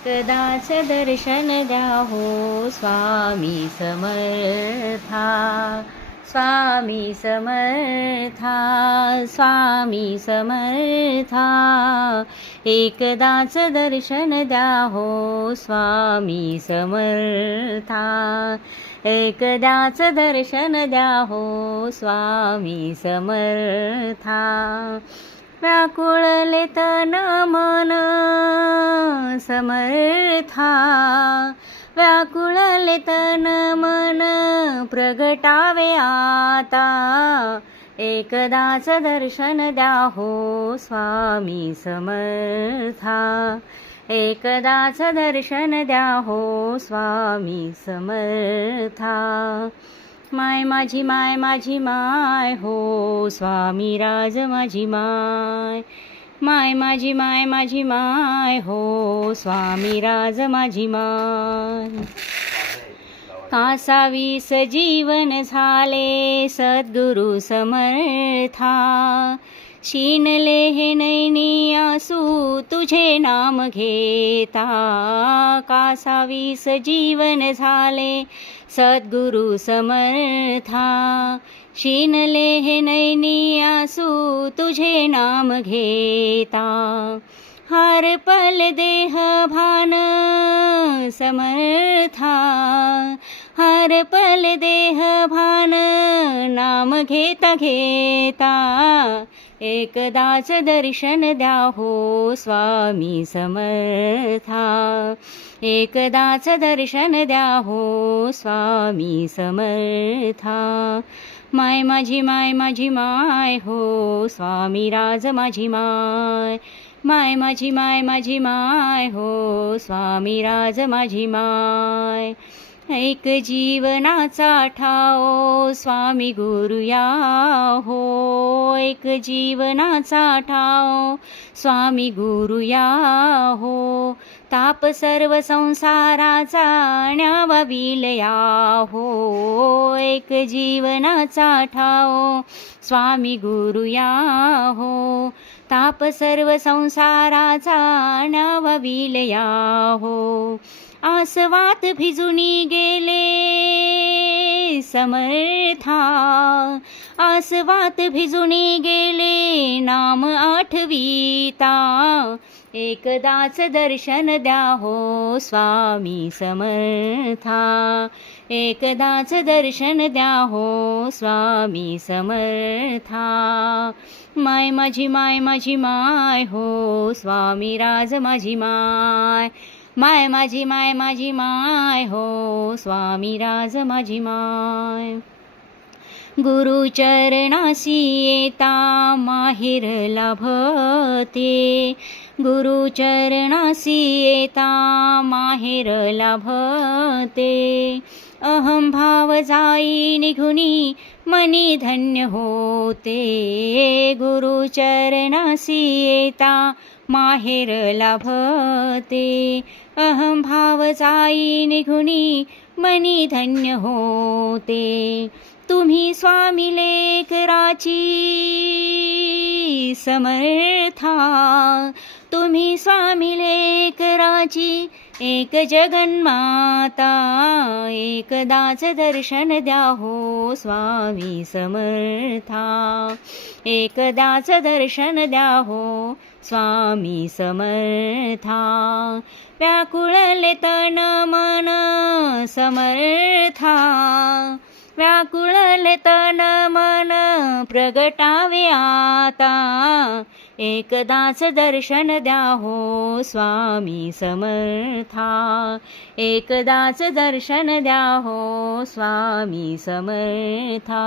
एकदाच दर्शन द्या हो स्वामी समर्था, स्वामी समर्था, स्वामी समर्था. एकदाच दर्शन द्या हो स्वामी समर्था, एकदाच दर्शन द्या हो स्वामी समर्था. व्याकुळले तन मन समर्था, व्याकुळले तन मन प्रगटावे आता. एकदाच दर्शन द्या हो स्वामी समर्था, एकदाच दर्शन द्या हो स्वामी समर्था. माय माझी माय माझी माय हो स्वामी राज माझी माय, माय माझी माय माझी माय हो स्वामी राज माझी माय. कासावीस जीवन झाले सद्गुरु समर्था, शीनले हे नैनी आसू तुझे नाम घेता. कासावीस जीवन झाले सद्गुरु समर्था, शीनले हे नैनी आसू तुझे नाम घेता. हर पल देह भान समर्था, हर पल देह भान नाम घेता घेता. एकदाच दर्शन द्या हो स्वामी समर्था, एकदाच दर्शन द्या हो स्वामी समर्था. माय माझी माय माझी माय हो स्वामी राज माझी माय, माय माझी माय माझी माय हो स्वामी राज माझी माय. एक जीवनाचा ठाव स्वामी गुरुया हो, एक जीवनाचा ठाव स्वामी गुरुया हो. ताप सर्व संसाराचा न्यावा विलया हो, एक जीवनाचा ठाव स्वामी गुरुया हो. ताप सर्व संसाराचा न्यावा विलया हो. आसवात भिजुनी गेले समर्था, आसवात भिजुनी गेले नाम आठवीता. एकदाच दर्शन द्या हो स्वामी समर्था, एकदाच दर्शन द्या हो स्वामी समर्था. माय माझी माय माझी माय हो स्वामी राज माझी माय, माय माझी माय माझी माय हो स्वामी राज माझी माय. गुरुचरणासी येता माहिर लाभते, गुरुचरणासी येता माहिर लाभते. अहम भाव जाई निघुनी मनी धन्य होते, गुरुचरणासी येता माहेर लाभते. अहम भाव जाई निघुनी मनी धन्य होते. तुम्ही स्वामी लेकराची समर्था, तुम्ही स्वामी लेकराची एक जगन्माता. एकदाच दर्शन द्या हो स्वामी समर्था, एकदाच दर्शन द्या हो स्वामी समर्था. व्याकुळले तन मन समर्था, व्याकुळले तन मन प्रगटावे आता. एकदाच दर्शन द्या हो स्वामी समर्था, एकदाच दर्शन द्या हो स्वामी समर्था.